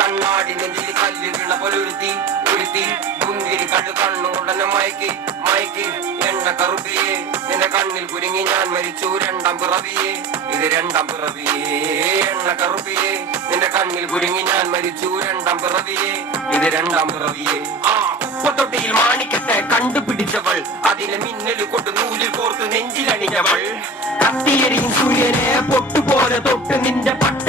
കണ്ണാടി നെഞ്ചിൽ കല്ല് വീണ പോലൊരുത്തി ഒരുത്തി മുന്തിരി കള്ളു കണ്ണുകൊണ്ടനെ മയക്കി മയക്കി. എണ്ണ കറുപ്പിയെ നിന്റെ കണ്ണിൽ കുരുങ്ങി ഞാൻ മരിച്ചു. രണ്ടാം പിറവിയെ ഇത് രണ്ടാം പിറവിയെ. എണ്ണ കറുപ്പിയെ കണ്ണിൽ കുരുങ്ങി ഞാൻ മരിച്ചു. രണ്ടാം പിറവിയെ ഇത് രണ്ടാം പിറവിയെ ആ കുപ്പത്തൊട്ടിയിൽ മാണിക്കത്തെ കണ്ടുപിടിച്ചവൾ അതിലെ മിന്നൽ കൊണ്ട് നൂലിൽ കോർത്ത് നെഞ്ചിലണിഞ്ഞവൾ. കത്തിയരിയും സൂര്യനെ പൊട്ടുപോലെ തൊട്ട് നിന്റെ പൊട്ടും